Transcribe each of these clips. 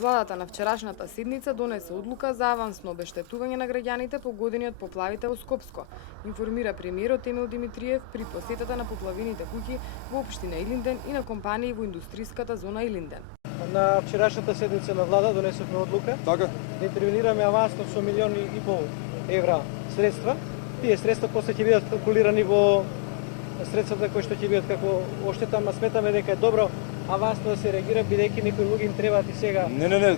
Владата на вчерашната седница донесе одлука за авансно обештетување на граѓаните погодени од поплавите во Скопско, информира премиерот Емил Димитриев при посетата на поплавените куќи во општина Илинден и на компании во индустриската зона Илинден. На вчерашната седница на влада донесовме одлука Така? да интервенираме авансно со 1,5 милиони евра средства. Тие средства после ќе бидат калкулирани во средствата кои што ќе бидат како оштета, ама сметаме дека е добро авансно да се реагира, бидејќи некои луѓе им требаат и сега. Не.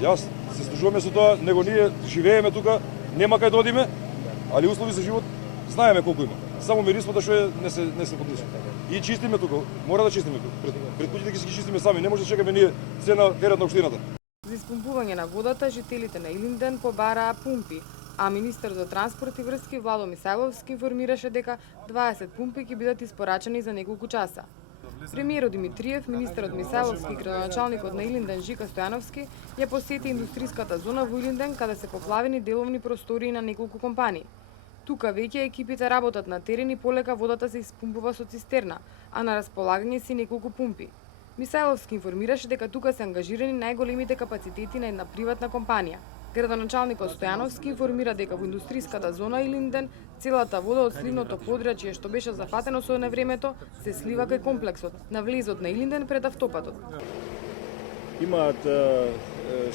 Јас се служуваме со тоа, него ние живееме тука, нема кај да одиме, али услови за живот знаеме колку има. Само мирисмата што не се поднесува. И чистиме тука, мора да чистиме тука. Пред куќите ќе си ги чистиме сами, не може да чекаме ние се на терет на општината. За испумпување на водата, жителите на Илинден побараа пумпи, а министерот за транспорт и врски Владо Мисајловски информираше дека 20 пумпи ќе бидат испорачани за неколку часа. Премиерот Димитриев, министерот Мисајловски и градоначалникот на Илинден Жика Стојановски ја посети индустриската зона во Илинден, каде се поплавени деловни простории на неколку компании. Тука веќе екипите работат на терен и полека водата се испумпува со цистерна, а на располагање се неколку пумпи. Мисајловски информираше дека тука се ангажирани најголемите капацитети на една приватна компанија. Градоначалникот Стојановски информира дека во индустриската зона Илинден целата вода од сливното подрачје што беше зафатено со невремето се слива кај комплексот на влезот на Илинден пред автопатот. Имаат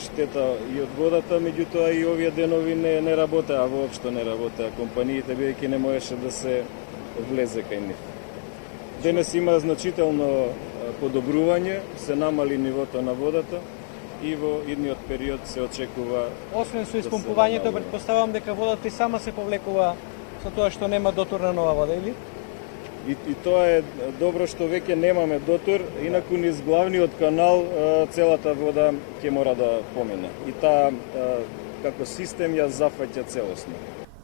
штета и од водата, меѓутоа и овие денови не работеа, воопшто не работеа компаниите, бидејќи не можеше да се влезе кај нив. Денес има значително подобрување, се намали нивото на водата и во идниот период се очекува. Освен со испумпувањето, претпоставувам дека водата и сама се повлекува со тоа што нема дотор на нова вода, или? И тоа е добро што веќе немаме дотор, инаку низ главниот канал целата вода ќе мора да помине. И таа како систем ја зафаќа целосно.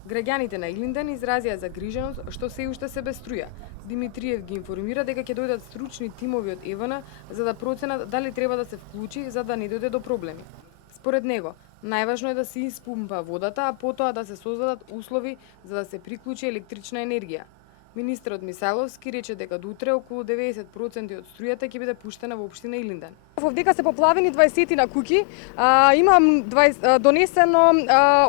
Граѓаните на Илинден изразија загриженост што се уште се без струја. Димитриев ги информира дека ќе дојдат стручни тимови од ЕВН за да проценат дали треба да се вклучи за да не дојде до проблеми. Според него, најважно е да се испумпа водата, а потоа да се создадат услови за да се приклучи електрична енергија. Министерот Мисајловски рече дека до утре околу 90% од струјата ќе биде пуштена во општина Илинден. Овдека се поплавени 20 на куќи. Имам донесено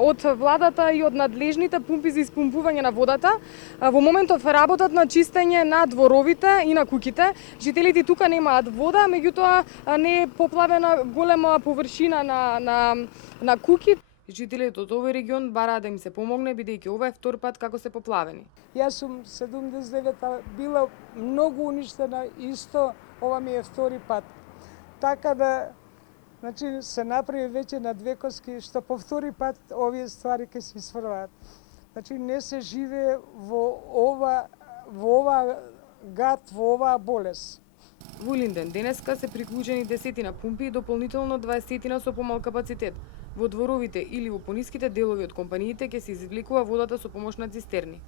од владата и од надлежните пумпи за испумпување на водата. Во моментов работат на чистење на дворовите и на куќите. Жителите тука немаат вода, меѓутоа не е поплавена голема површина на куќи. Жителите од овој регион бараат да им се помогне, бидејќи ова е втор пат како се поплавени. Јас сум 79-та била многу уништена, исто ова ми е втори пат. Така да, значи, се направи веќе надвековски, што по втори пат овие ствари ќе се сврваат. Значи, не се живее во ова гад, во оваа болест. Во Илинден денеска се приклучени 10 пумпи и дополнително 20 со помал капацитет. Во дворовите или во пониските делови од компаниите ќе се извлекува водата со помош на цистерни.